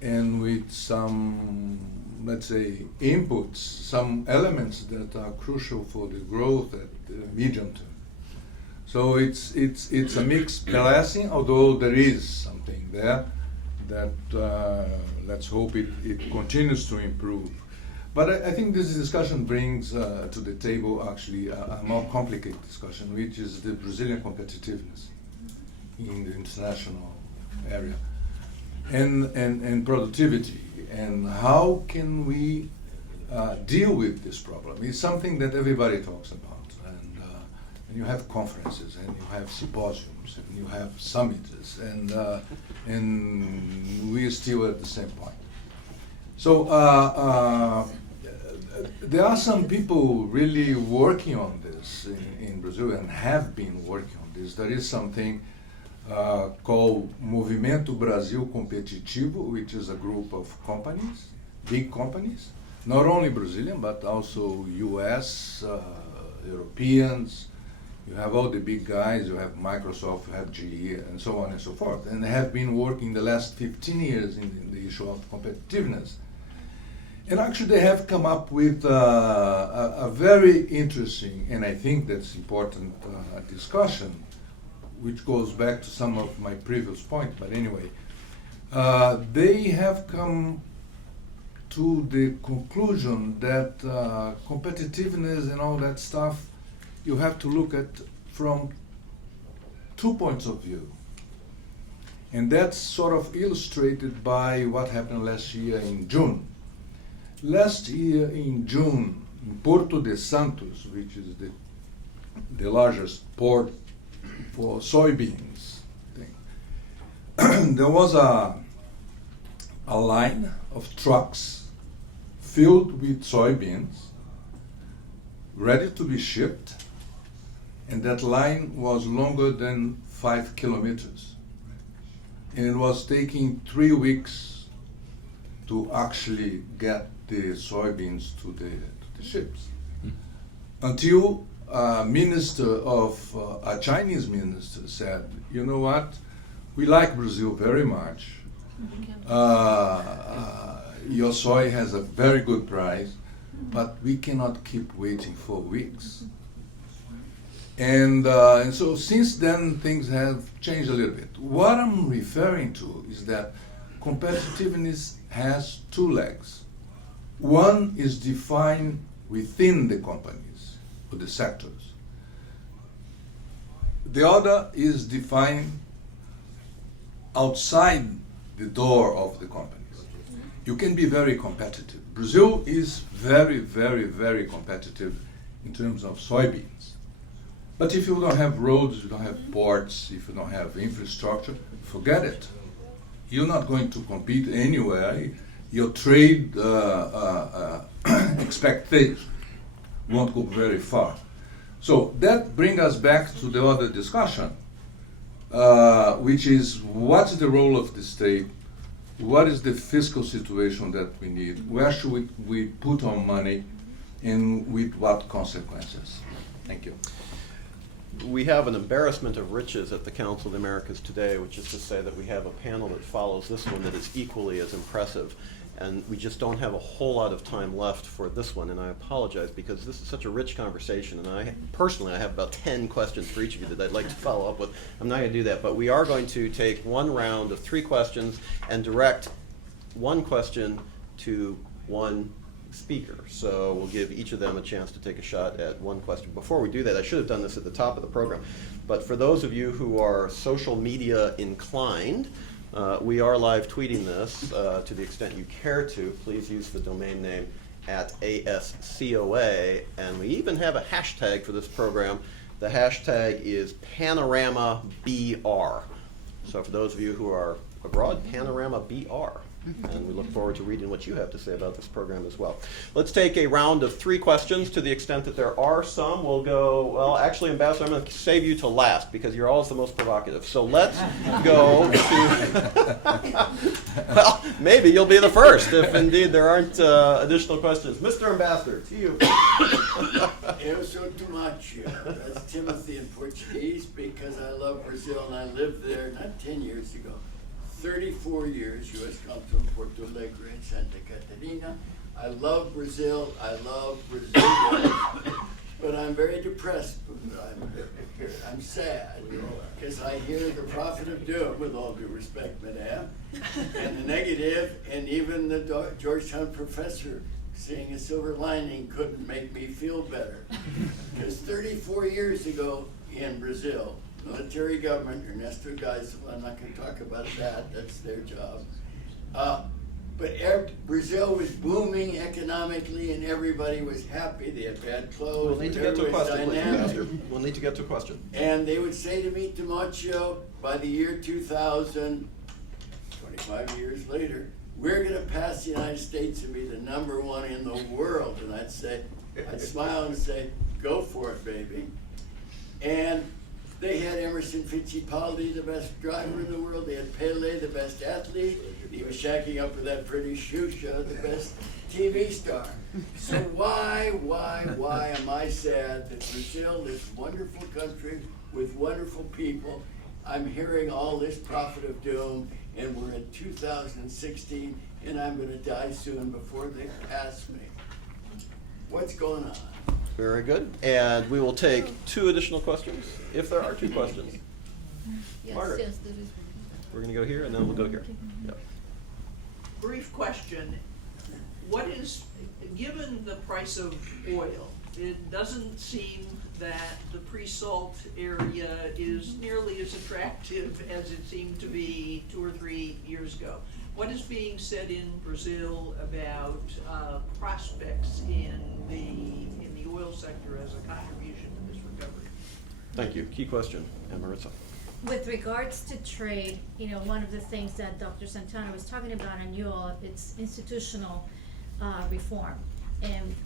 and with some, let's say, inputs, some elements that are crucial for the growth at the medium term. So it's a mixed blessing, although there is something there that let's hope it continues to improve. But I think this discussion brings to the table actually a more complicated discussion, which is the Brazilian competitiveness in the international area and productivity, and how can we deal with this problem. It's something that everybody talks about, and you have conferences, and you have symposiums, and you have summits, and we're still at the same point. So there are some people really working on this in Brazil and have been working on this. There is something called Movimento Brasil Competitivo, which is a group of companies, big companies, not only Brazilian, but also US, Europeans. You have all the big guys, you have Microsoft, you have GE, and so on and so forth. And they have been working the last 15 years in the issue of competitiveness. And actually they have come up with a very interesting, and I think that's important, discussion, which goes back to some of my previous points, but anyway. They have come to the conclusion that competitiveness and all that stuff, you have to look at from 2 points of view. And that's sort of illustrated by what happened last year in June. Last year in June, in Porto de Santos, which is the largest port for soybeans, there was a line of trucks filled with soybeans, ready to be shipped, and that line was longer than 5 kilometers. And it was taking 3 weeks to actually get the soybeans to the ships. Until a Chinese minister said, you know what, we like Brazil very much. Your soy has a very good price, but we cannot keep waiting for weeks. And so since then, things have changed a little bit. What I'm referring to is that competitiveness has 2 legs. One is defined within the companies or the sectors. The other is defined outside the door of the companies. You can be very competitive. Brazil is very, very, very competitive in terms of soybeans. But if you don't have roads, you don't have ports, if you don't have infrastructure, forget it. You're not going to compete anywhere. Your trade expectation won't go very far. So that brings us back to the other discussion, which is what's the role of the state what is the fiscal situation that we need? Where should we put our money, and with what consequences? Thank you. We have an embarrassment of riches at the Council of the Americas today, which is to say that we have a panel that follows this one that is equally as impressive. And we just don't have a whole lot of time left for this one, and I apologize because this is such a rich conversation, and I have about 10 questions for each of you that I'd like to follow up with. I'm not going to do that, but we are going to take one round of 3 questions and direct one question to one speaker. So we'll give each of them a chance to take a shot at one question. Before we do that, I should have done this at the top of the program, but for those of you who are social media inclined, we are live tweeting this to the extent you care to. Please use the domain name @ASCOA, and we even have a hashtag for this program. The hashtag is PanoramaBR. So for those of you who are abroad, PanoramaBR. And we look forward to reading what you have to say about this program as well. Let's take a round of 3 questions to the extent that there are some. We'll go, well, actually, Ambassador, I'm going to save you to last because you're always the most provocative. So let's go to, well, maybe you'll be the first if indeed there aren't additional questions. Mr. Ambassador, to you. Eu sou tomacho. That's Timothy in Portuguese because I love Brazil and I lived there not 10 years ago. 34 years, U.S. Consul in Porto Alegre and Santa Catarina. I love Brazil. I love Brazilians. But I'm very depressed. I'm sad because I hear the prophet of doom, with all due respect, Madame, and the negative, and even the Georgetown professor seeing a silver lining couldn't make me feel better. Because 34 years ago in Brazil, military government, Ernesto Geisel, I'm not going to talk about that, that's their job. But Brazil was booming economically and everybody was happy. They had bad clothes. We'll need to get to a question, please, Ambassador. We'll need to get to a question. And they would say to me, Tomacho, by the year 2000, 25 years later, we're going to pass the United States and be the #1 in the world. And I'd smile and say, go for it, baby. And they had Emerson Fittipaldi, the best driver in the world. They had Pele, the best athlete. He was shacking up with that pretty Xuxa, the best TV star. So why am I sad that Brazil, this wonderful country with wonderful people, I'm hearing all this prophet of doom, and we're in 2016, and I'm going to die soon before they pass me. What's going on? Very good. And we will take 2 additional questions, if there are 2 questions. Yes, Margaret. yes, there is. We're going to go here, and then we'll go here. Yep. Brief question. What is, given the price of oil, it doesn't seem that the pre-salt area is nearly as attractive as it seemed to be 2 or 3 years ago. What is being said in Brazil about prospects in the oil sector as a contribution to this recovery? Thank you. Key question, and Maritza. With regards to trade, one of the things that Dr. Santana was talking about in UL, it's institutional reform. And,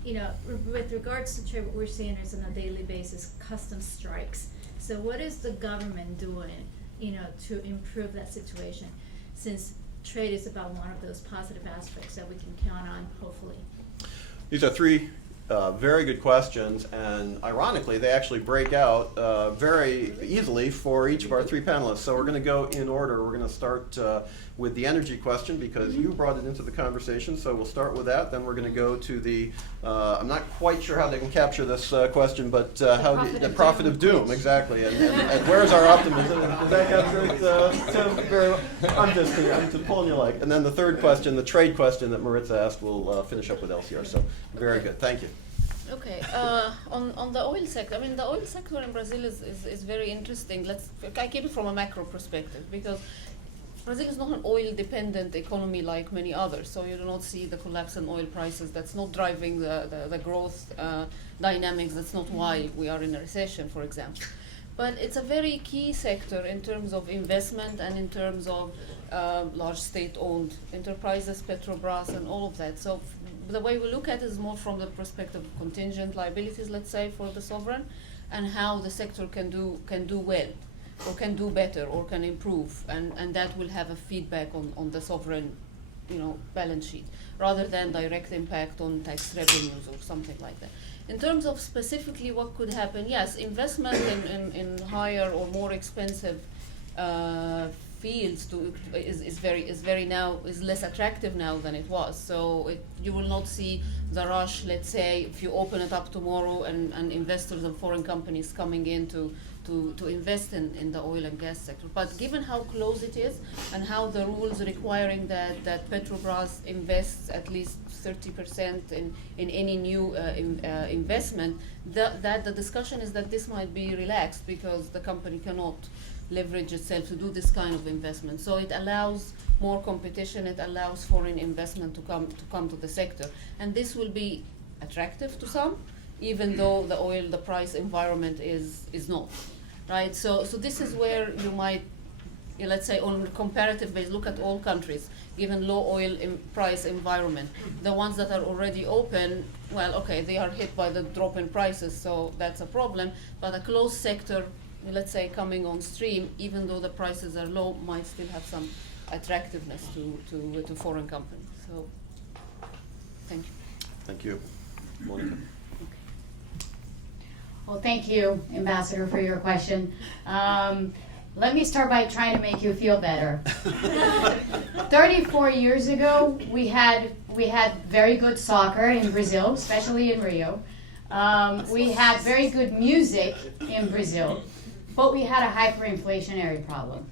with regards to trade, what we're seeing is on a daily basis, customs strikes. So what is the government doing, to improve that situation? Since trade is about one of those positive aspects that we can count on, hopefully. These are 3 very good questions, and ironically, they actually break out very easily for each of our 3 panelists. So we're going to go in order. We're going to start with the energy question because you brought it into the conversation. So we'll start with that. Then we're going to go to the, I'm not quite sure how they can capture this question, but the prophet of doom, exactly. And where's our optimism? Does that capture it, Tim? Very well. I'm just pulling you like. And then the third question, the trade question that Maritza asked, we'll finish up with Elcior. So very good. Thank you. Okay, on the oil sector, the oil sector in Brazil is very interesting. I keep it from a macro perspective because Brazil is not an oil-dependent economy like many others, so you do not see the collapse in oil prices. That's not driving the growth dynamics. That's not why we are in a recession, for example. But it's a very key sector in terms of investment and in terms of large state-owned enterprises, Petrobras, and all of that. So the way we look at it is more from the perspective of contingent liabilities, let's say, for the sovereign, and how the sector can do well. or can do better or can improve, and that will have a feedback on the sovereign, balance sheet, rather than direct impact on tax revenues or something like that. In terms of specifically what could happen, yes, investment in higher or more expensive fields is less attractive now than it was. So you will not see the rush. Let's say if you open it up tomorrow and investors and foreign companies coming in to invest in the oil and gas sector. But given how close it is and how the rules requiring that Petrobras invests at least 30% in any new investment, the discussion is that this might be relaxed because the company cannot leverage itself to do this kind of investment. So it allows more competition, it allows foreign investment to come to the sector. And this will be attractive to some, even though the price environment is not. Right? So this is where you might, let's say on a comparative basis, look at all countries, given low oil price environment. The ones that are already open, well, okay, they are hit by the drop in prices, so that's a problem. But a closed sector, let's say coming on stream, even though the prices are low, might still have some attractiveness to foreign companies. So, thank you. Thank you. Monica. Well, thank you, Ambassador, for your question. Let me start by trying to make you feel better. 34 years ago, we had very good soccer in Brazil, especially in Rio. We had very good music in Brazil, but we had a hyperinflationary problem.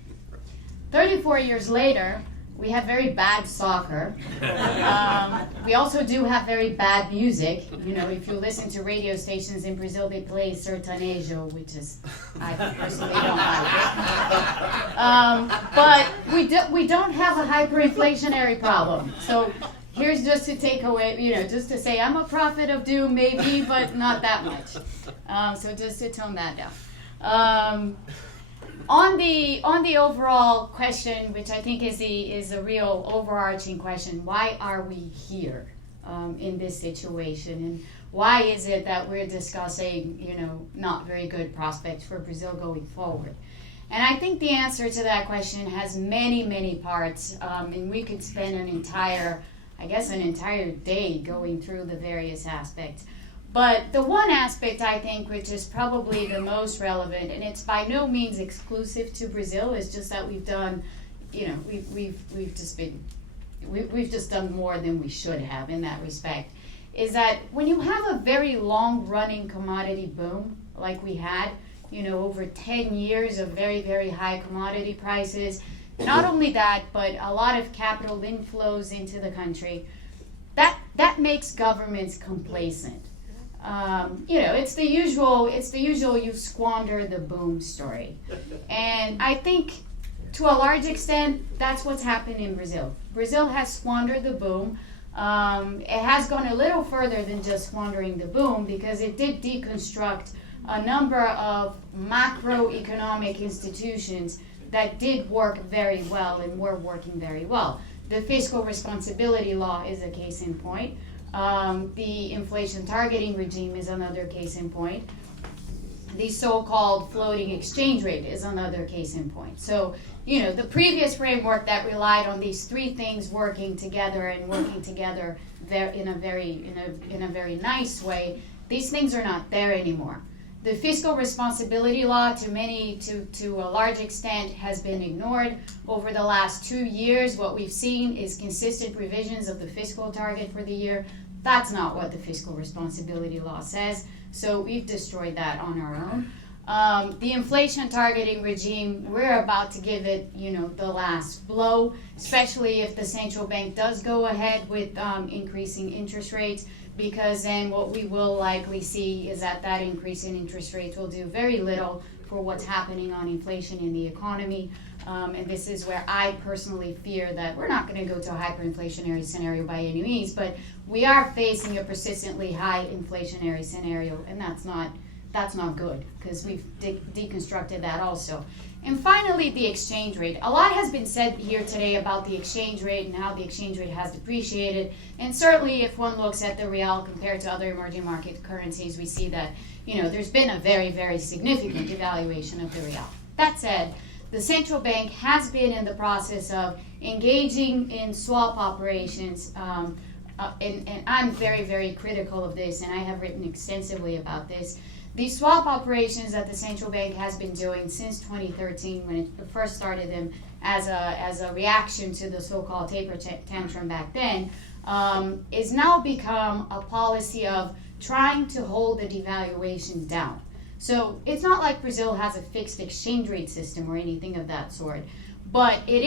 34 years later, we have very bad soccer. We also do have very bad music. If you listen to radio stations in Brazil, they play sertanejo, which is, I personally don't like it. But we don't have a hyperinflationary problem. So here's just to take away, just to say I'm a prophet of doom, maybe, but not that much. So just to tone that down. On the overall question, which I think is a real overarching question, why are we here in this situation, and why is it that we're discussing not very good prospects for Brazil going forward? And I think the answer to that question has many parts, and we could spend an entire day going through the various aspects. But the one aspect, I think, which is probably the most relevant, and it's by no means exclusive to Brazil, is just that we've done, we've just done more than we should have in that respect, is that when you have a very long-running commodity boom, like we had, over 10 years of very, very high commodity prices, not only that, but a lot of capital inflows into the country, that makes governments complacent. It's the usual you squander the boom story. And I think to a large extent, that's what's happened in Brazil. Brazil has squandered the boom. It has gone a little further than just squandering the boom, because it did deconstruct a number of macroeconomic institutions that did work very well and were working very well. The fiscal responsibility law is a case in point. The inflation targeting regime is another case in point. The so-called floating exchange rate is another case in point. So, the previous framework that relied on these three things working together in a very nice way, these things are not there anymore. The fiscal responsibility law, to a large extent, has been ignored. Over the last 2 years, what we've seen is consistent revisions of the fiscal target for the year. That's not what the fiscal responsibility law says, so we've destroyed that on our own. The inflation targeting regime, we're about to give it, the last blow, especially if the central bank does go ahead with increasing interest rates, because then what we will likely see is that increase in interest rates will do very little for what's happening on inflation in the economy. And this is where I personally fear that we're not going to go to a hyperinflationary scenario by any means, but we are facing a persistently high inflationary scenario, and that's not good, because we've deconstructed that also. And finally, the exchange rate. A lot has been said here today about the exchange rate and how the exchange rate has depreciated. And certainly, if one looks at the real compared to other emerging market currencies, we see that there's been a very, very significant devaluation of the real. That said, the central bank has been in the process of engaging in swap operations, and I'm very, very critical of this, and I have written extensively about this. These swap operations that the central bank has been doing since 2013, when it first started them as a reaction to the so-called taper tantrum back then, is now become a policy of trying to hold the devaluation down. So it's not like Brazil has a fixed exchange rate system or anything of that sort, but it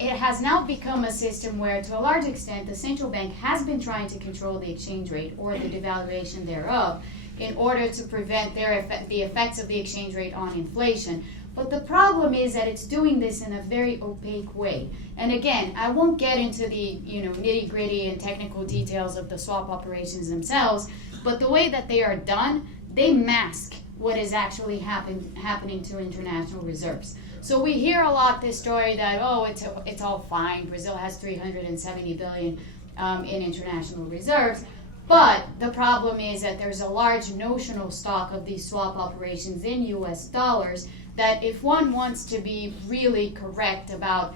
has now become a system where, to a large extent, the central bank has been trying to control the exchange rate or the devaluation thereof in order to prevent the effects of the exchange rate on inflation. But the problem is that it's doing this in a very opaque way. And again, I won't get into the nitty-gritty and technical details of the swap operations themselves, but the way that they are done, they mask what is actually happening to international reserves. So we hear a lot this story that, oh, it's all fine. Brazil has 370 billion in international reserves. But the problem is that there's a large notional stock of these swap operations in US dollars that if one wants to be really correct about,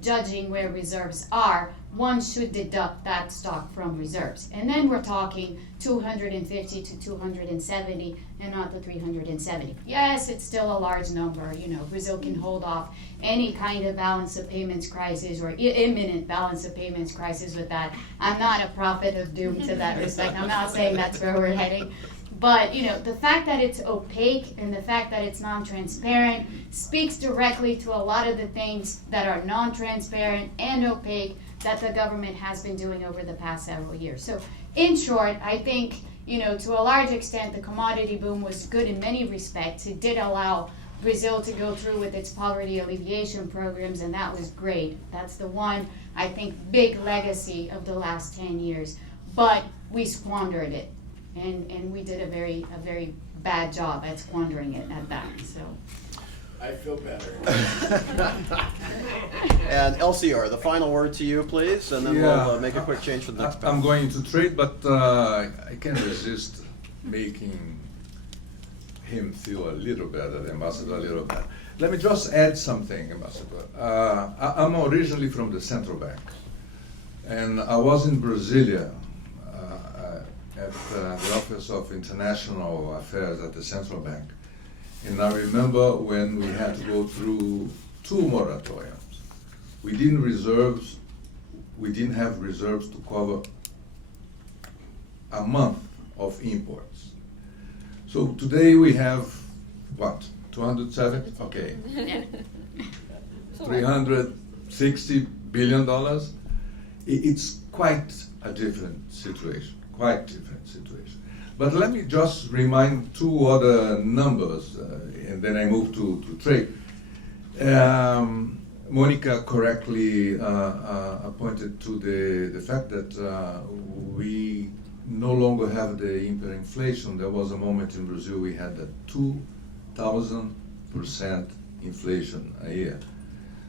judging where reserves are, one should deduct that stock from reserves. And then we're talking 250 to 270 and not the 370. Yes, it's still a large number. Brazil can hold off any kind of balance of payments crisis or imminent balance of payments crisis with that. I'm not a prophet of doom to that respect. I'm not saying that's where we're heading. But, the fact that it's opaque and the fact that it's non-transparent speaks directly to a lot of the things that are non-transparent and opaque that the government has been doing over the past several years. So, in short, I think, to a large extent, the commodity boom was good in many respects. It did allow Brazil to go through with its poverty alleviation programs, and that was great. That's the one, I think, big legacy of the last 10 years. But we squandered it. And we did a very bad job at squandering it at that. So I feel better. And Elcior, the final word to you, please, and then we'll make a quick change for the next panel. I'm going to trade, but I can't resist making him feel a little better, the ambassador a little better. Let me just add something, Ambassador. I'm originally from the central bank, and I was in Brasilia at the Office of International Affairs at the Central Bank. And I remember when we had to go through 2 moratoriums. We didn't have reserves to cover a month of imports. So today we have, what, 207? Okay. $360 billion. It's quite a different situation. But let me just remind 2 other numbers, and then I move to trade. Monica correctly pointed to the fact that we no longer have the hyperinflation. There was a moment in Brazil we had a 2,000% inflation a year.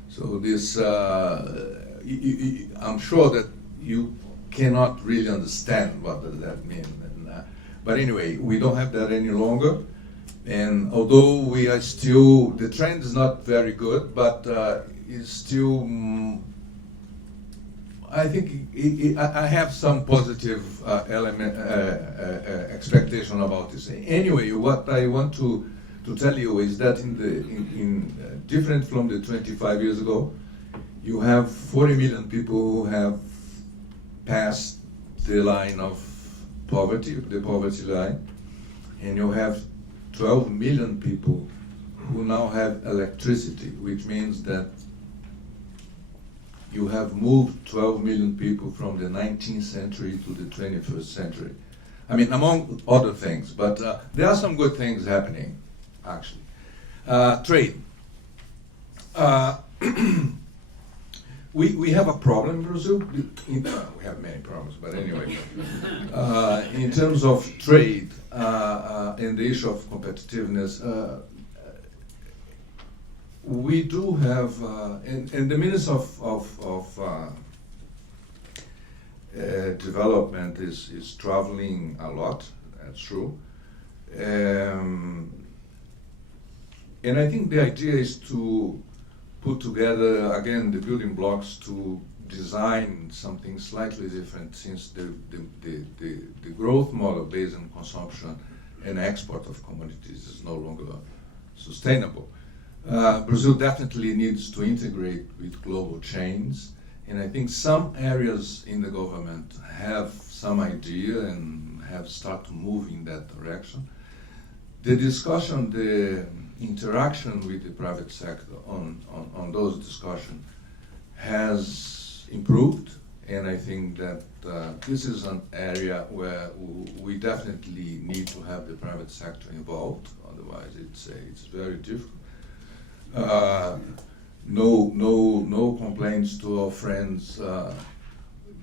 So this, I'm sure that you cannot really understand what does that mean. But anyway, we don't have that any longer. And although we are still, the trend is not very good, but it's still, I think I have some positive expectation about this. Anyway, what I want to tell you is that in different from the 25 years ago, you have 40 million people who have passed the line of poverty, the poverty line, and you have 12 million people who now have electricity, which means that you have moved 12 million people from the 19th century to the 21st century. I mean, among other things, but there are some good things happening, actually. Trade. We have a problem in Brazil. We have many problems, but anyway. In terms of trade and the issue of competitiveness, we do have, and the Minister of Development is traveling a lot, that's true. And I think the idea is to put together, again, the building blocks to design something slightly different, since the growth model based on consumption and export of commodities is no longer sustainable. Brazil definitely needs to integrate with global chains, and I think some areas in the government have some idea and have started to move in that direction. The discussion, the interaction with the private sector on those discussions has improved, and I think that this is an area where we definitely need to have the private sector involved. Otherwise, it's very difficult. No complaints to our friends,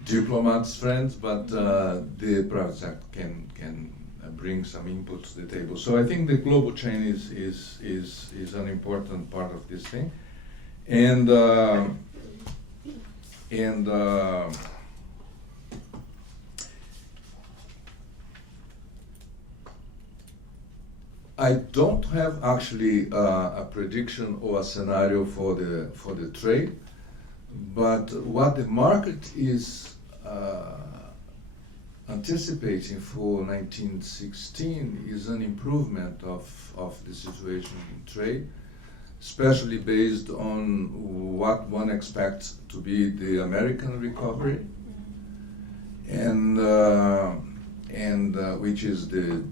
diplomats' friends, but the private sector can bring some input to the table. So I think the global chain is an important part of this thing, and I don't have actually a prediction or a scenario for the trade, but what the market is anticipating for 1916 is an improvement of the situation in trade, especially based on what one expects to be the American recovery, and which is the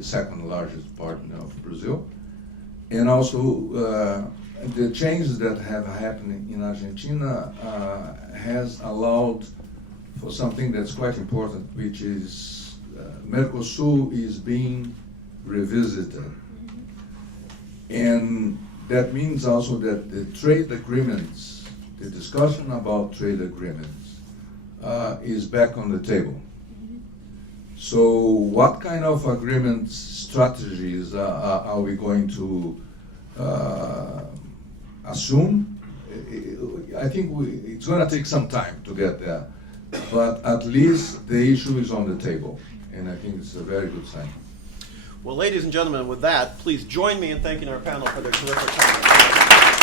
second largest partner of Brazil, and also the changes that have happened in Argentina has allowed for something that's quite important, which is Mercosur is being revisited, and that means also that the trade agreements, the discussion about trade agreements, is back on the table. So what kind of agreements, strategies are we going to assume? I think it's going to take some time to get there, but at least the issue is on the table, and I think it's a very good sign. Well, ladies and gentlemen, with that, please join me in thanking our panel for their terrific comments.